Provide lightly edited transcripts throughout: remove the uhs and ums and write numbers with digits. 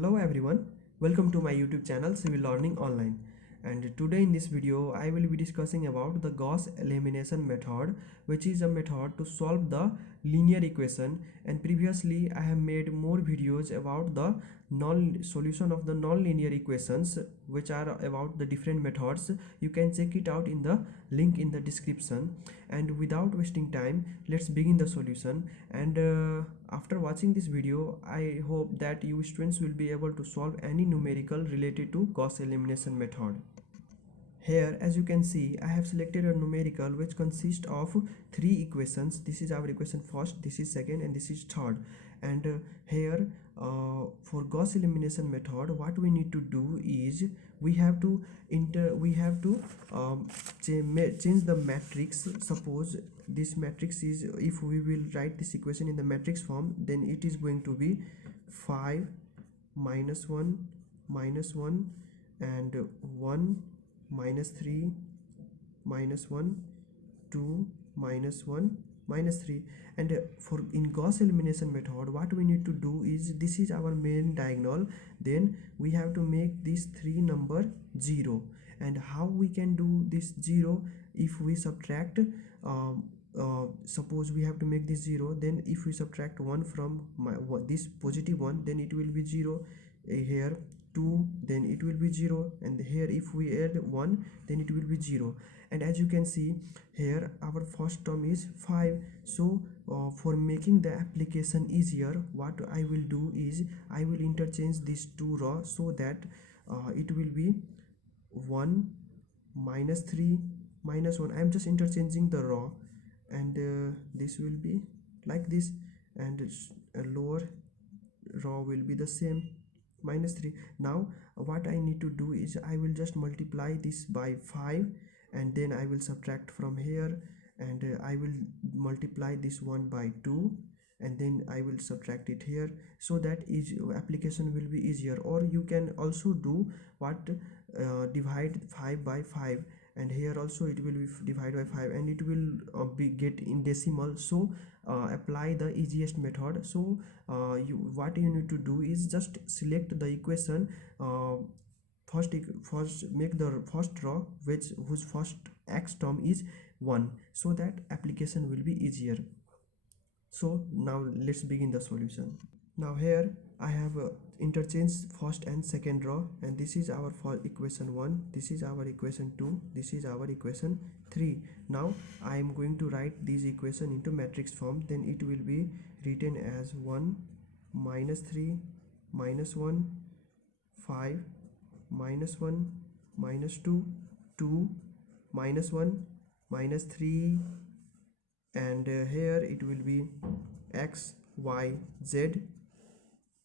Hello everyone, welcome to my YouTube channel Civil Learning Online. And today in this video I will be discussing about the Gauss elimination method, which is a method to solve the linear equation. And previously I have made more videos about the solution of the non-linear equations, which are about the different methods. You can check it out in the link in the description. And without wasting time, let's begin the solution. And after watching this video, I hope that you students will be able to solve any numerical related to Gauss elimination method. Here, as you can see, I have selected a numerical which consists of three equations. This is our equation first, this is second, and this is third. And here for Gauss elimination method, what we need to do is we have to change the matrix. Suppose this matrix is, if we will write this equation in the matrix form, then it is going to be 5 minus 1 minus 1 and 1 minus 3 minus 1 2 minus 1 minus 3. And for in Gauss elimination method, what we need to do is, this is our main diagonal, then we have to make this 3 number 0. And how we can do this 0? If we subtract suppose we have to make this 0, then if we subtract 1 from this positive 1, then it will be 0. Here 2, then it will be 0, and here if we add 1, then it will be 0. And as you can see here, our first term is 5. So for making the application easier, what I will do is I will interchange these two rows, so that it will be 1 minus 3 minus 1. I am just interchanging the row, and this will be like this, and a lower row will be the same, minus 3. Now what I need to do is I will just multiply this by 5, and then I will subtract from here, and I will multiply this one by 2, and then I will subtract it here, so that application will be easier. Or you can also do what, divide 5 by 5, and here also it will be divided by 5, and it will be get in decimal. So apply the easiest method. So what you need to do is just select the equation, first make the first row whose first x term is 1, so that application will be easier. So now let's begin the solution. Now here I have interchanged first and second row, and this is our equation 1, this is our equation 2, this is our equation 3. Now I am going to write this equation into matrix form. Then it will be written as 1 minus 3 minus 1 5 minus 1 minus 2 2 minus 1 minus 3, and here it will be x y z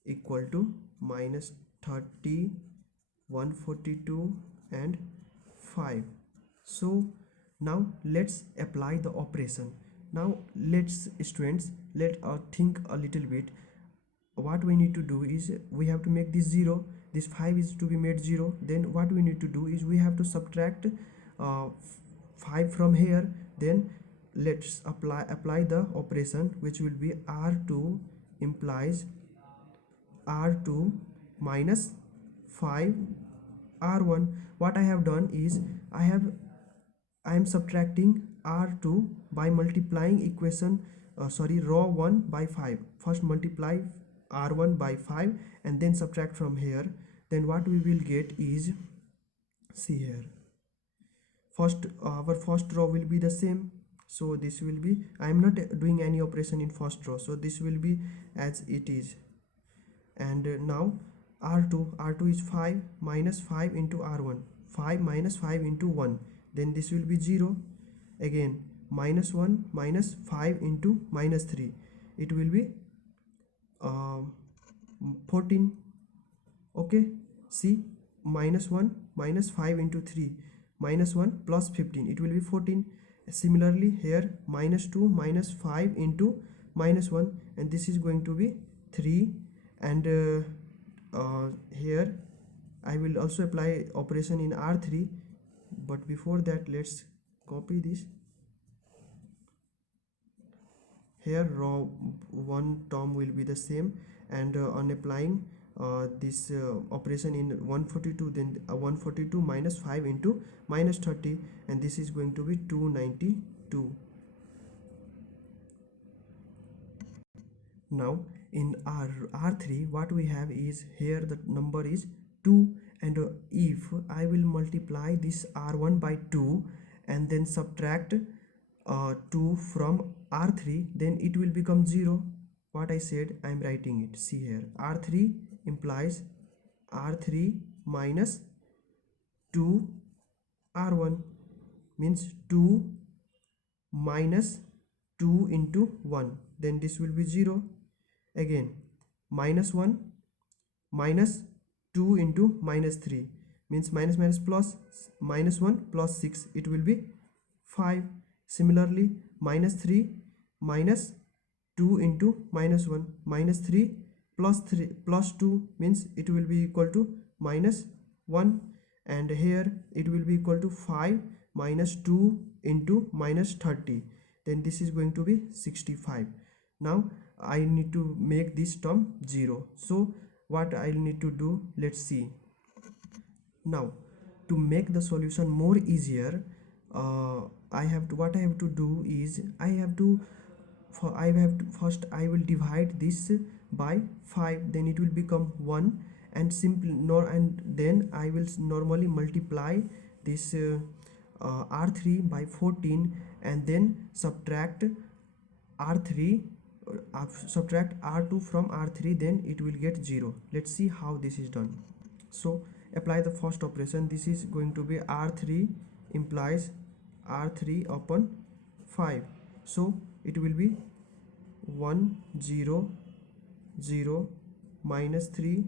equal to minus 30 142 and 5. So now let's apply the operation. Now let's students, let think a little bit. What we need to do is we have to make this 0, this 5 is to be made 0. Then what we need to do is we have to subtract 5 from here. Then let's apply the operation, which will be r2 implies r2 minus 5 r1. What I have done is I am subtracting r2 by multiplying row 1 by 5. First multiply r1 by 5 and then subtract from here. Then what we will get is, see here, first our first row will be the same. So this will be, I am not doing any operation in first row, so this will be as it is. And now r2 is 5 minus 5 into r1, 5 minus 5 into 1, then this will be 0. Again minus 1 minus 5 into minus 3, it will be 14. Okay, see, minus 1 minus 5 into 3 minus 1 plus 15, it will be 14. Similarly here minus 2 minus 5 into minus 1, and this is going to be 3. And here I will also apply operation in r3, but before that let's copy this. Here row 1 term will be the same, and on applying this operation in 142, then 142 minus 5 into minus 30, and this is going to be 292. Now in R3 what we have is, here the number is 2, and if I will multiply this R1 by 2 and then subtract 2 from R3, then it will become 0. What I said, I am writing it. See here, R3 implies R3 minus 2 R1, means 2 minus 2 into 1, then this will be 0. Again, minus 1 minus 2 into minus 3, means minus minus plus, minus 1 plus 6, it will be 5. Similarly, minus 3 minus 2 into minus 1, minus 3 plus 2, means it will be equal to minus 1, and here it will be equal to 5 minus 2 into minus 30, then this is going to be 65. Now I need to make this term 0. So what I need to do, let's see. Now to make the solution more easier, what I have to do is, first I will divide this by 5, then it will become 1, and then I will normally multiply this R3 by 14, and then subtract R3 subtract R2 from R3, then it will get 0. Let's see how this is done. So apply the first operation. This is going to be R3 implies R3 upon 5, so it will be 1 0 0 minus 3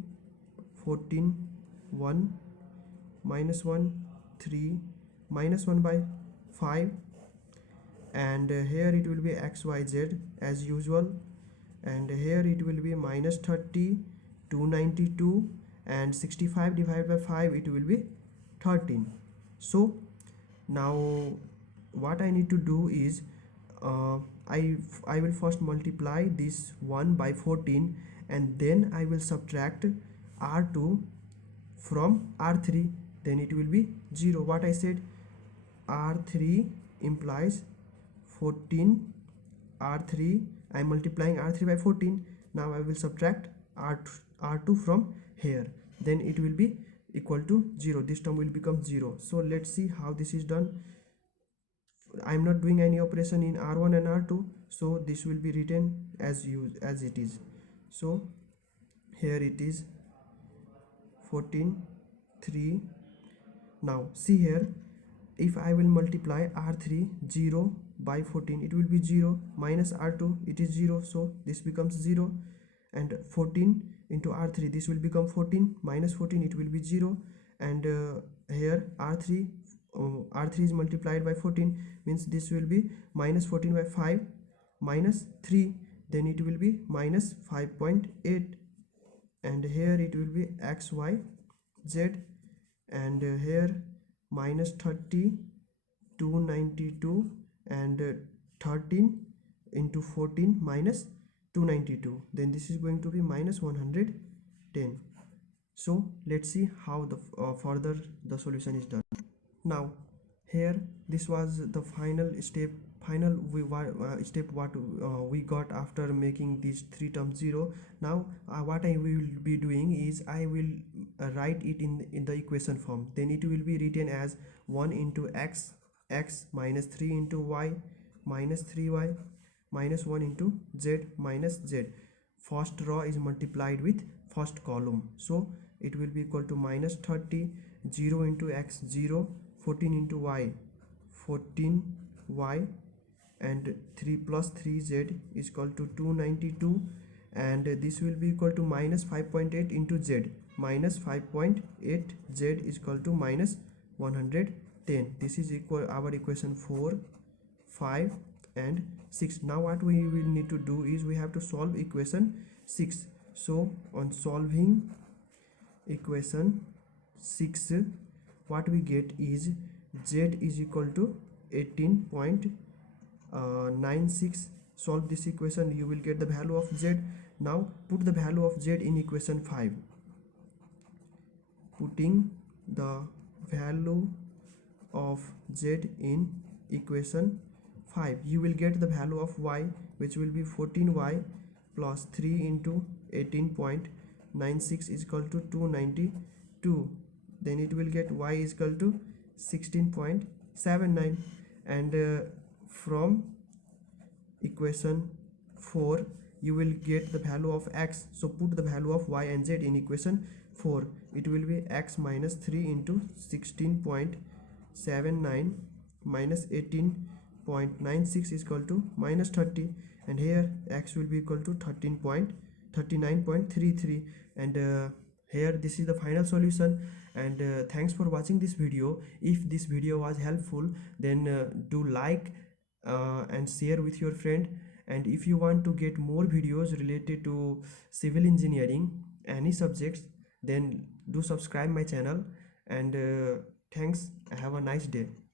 14 1 minus 1 3 minus 1 by 5, and here it will be xyz as usual, and here it will be minus 30 292, and 65 divided by 5, it will be 13. So now what I need to do is, I will first multiply this 1 by 14, and then I will subtract R2 from R3, then it will be 0. What I said, R3 implies 14 R3, I am multiplying R3 by 14. Now I will subtract R2 from here, then it will be equal to 0. This term will become 0. So let's see how this is done. I am not doing any operation in R1 and R2, so this will be written as it is. So here it is 14 3. Now see here, if I will multiply R3 0 by 14, it will be 0, minus R2, it is 0, so this becomes 0, and 14 into R3, this will become 14, minus 14, it will be 0, and here R3 is multiplied by 14, means this will be minus 14 by 5 minus 3, then it will be minus 5.8, and here it will be xyz, and here minus 30 292, and 13 into 14 minus 292, then this is going to be minus 110. So let's see how the further the solution is done. Now here, this was the final step what we got after making these three terms 0. Now what I will be doing is, I will write it in the equation form, then it will be written as 1 into x minus 3 into y minus 3y minus 1 into z minus z. First row is multiplied with first column, so it will be equal to minus 30, 0 into x 0, 14 into y 14y, and 3 plus 3z is equal to 292, and this will be equal to minus 5.8 into z, minus 5.8 z is equal to minus 110. This is our equation 4, 5 and 6. Now what we will need to do is, we have to solve equation 6. So on solving equation 6, what we get is z is equal to 18.96. Solve this equation, you will get the value of z. Now put the value of z in equation 5. putting the value of z in equation 5, you will get the value of y, which will be 14y plus 3 into 18.96 is equal to 292. Then it will get y is equal to 16.79. And from equation 4 you will get the value of x. So put the value of y and z in equation 4. It will be x minus 3 into 16.79 minus 18.96 is equal to minus 30, and here x will be equal to 39.33. And here this is the final solution. And thanks for watching this video. If this video was helpful, then do like and share with your friend. And if you want to get more videos related to civil engineering, any subjects, then do subscribe my channel. And thanks, have a nice day.